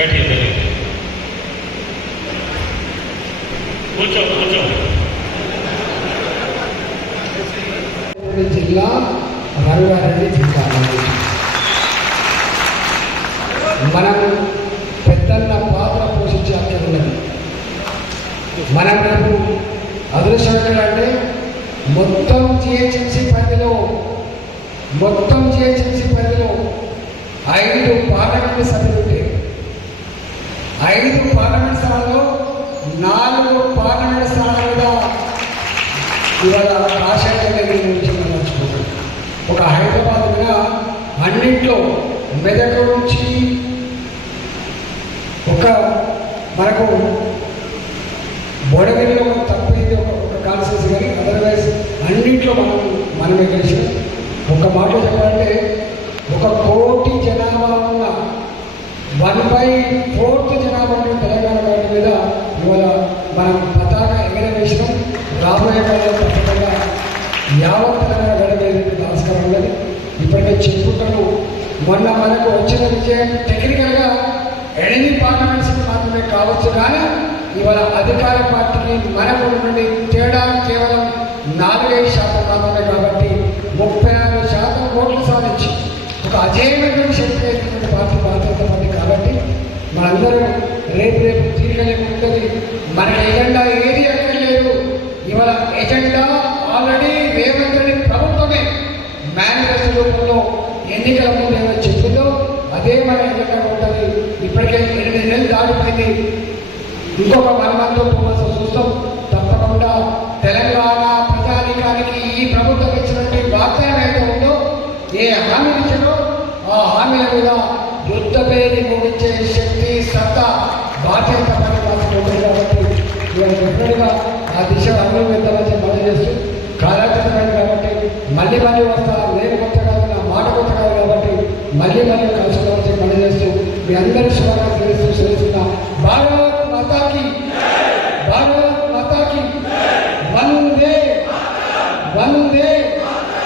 బయటికి వెళ్ళండి. కూర్చో కూర్చో జిల్లా రంగారెడ్డి జిల్లా మనం పెద్దన్న పాత్ర పోషించే అక్కడ ఉన్నది. మనం రేపు అదృష్టం ఎక్కడంటే మొత్తం జిహెచ్ఎంసీ పరిధిలో మొత్తం జిహెచ్ఎంసీ పరిధిలో ఐదు పార్లమెంట్ సభ్యులు ఉంటే ఐదు పార్లమెంట్ స్థానాల్లో నాలుగు పార్లమెంట్ స్థానాలుగా ఇవాళ రాజశేఖర రెడ్డి గురించి ఒక హైదరాబాద్ అన్నింట్లో మెదక్ నుంచి ఒక మనకు బొడగిరిలో ఒక తప్పైంది ఒక ఒక కాన్సెన్స్ కానీ అదర్వైజ్ అన్నింట్లో మనం మనమే కలిసి ఒక మాట చెప్పాలంటే ఒక కోటి జనాభా ఉన్న వన్ బై ఫోర్ జనాభా ఉన్న తెలంగాణ గవర్నమెంట్ మీద ఇవాళ మనం పతాక ఎగరవేసినాం. రాబోయే కాలంలో తప్పకుండా యావత్ తెలంగాణ గడవేది ఆస్కారం ఉన్నది. ఇప్పటికే చెప్పుకుంటాము. మొన్న మనకు వచ్చిన విజయం టెక్నికల్గా ఎనిమిది పార్లమెంట్స్ మాత్రమే కావచ్చు కానీ ఇవాళ అధికార పార్టీకి మనకు నుండి తేడా కేవలం నాలుగైదు శాతం మాత్రమే కాబట్టి ముప్పై నాలుగు శాతం ఓట్లు సాధించి ఒక అజేయమైనటువంటి శక్తి అయినటువంటి పార్టీ భారతీయ పార్టీ కాబట్టి మనందరం రేపు రేపు మన ఎజెండా ఏది లేదు. ఇవాళ ఎజెండా ఆల్రెడీ రేవంత్ రెడ్డి ప్రభుత్వమే. మేనిఫెస్టో రూపంలో ఎన్నికల ముందు ఏదో చెప్పిందో అదే మన ఎజెండా ఉంటుంది. ఇప్పటికే ఎనిమిది నెలలు దాటిపోయింది. ఇంకొక వన్ మంత్ టూ మంత్స్ చూస్తాం తప్పకుండా తెలంగాణ ప్రజానీకానికి ఈ ప్రభుత్వం ఇచ్చినటువంటి వాగ్దానం అయితే ఉందో ఏ హామీ ఇచ్చారో ఆ హామీల మీద యుద్ధ పేరు ముగించే శక్తి సత్తా బాధ్యత పని మాత్రం ఉంటుంది కాబట్టి ఇవాళ ఆ దిశ అమలు పెద్దామని మనం చేస్తూ కాలాతీతమైంది కాబట్టి మళ్ళీ మళ్ళీ వస్తా నేను కొత్త కాదు నా మాట కొత్త కాదు కాబట్టి మళ్ళీ మళ్ళీ కలుసుకోవాల్సి మనం చేస్తూ మీ అందరి శుభాకాంక్షలు తెలుస్తూ సెలవుతున్నా మతాకి.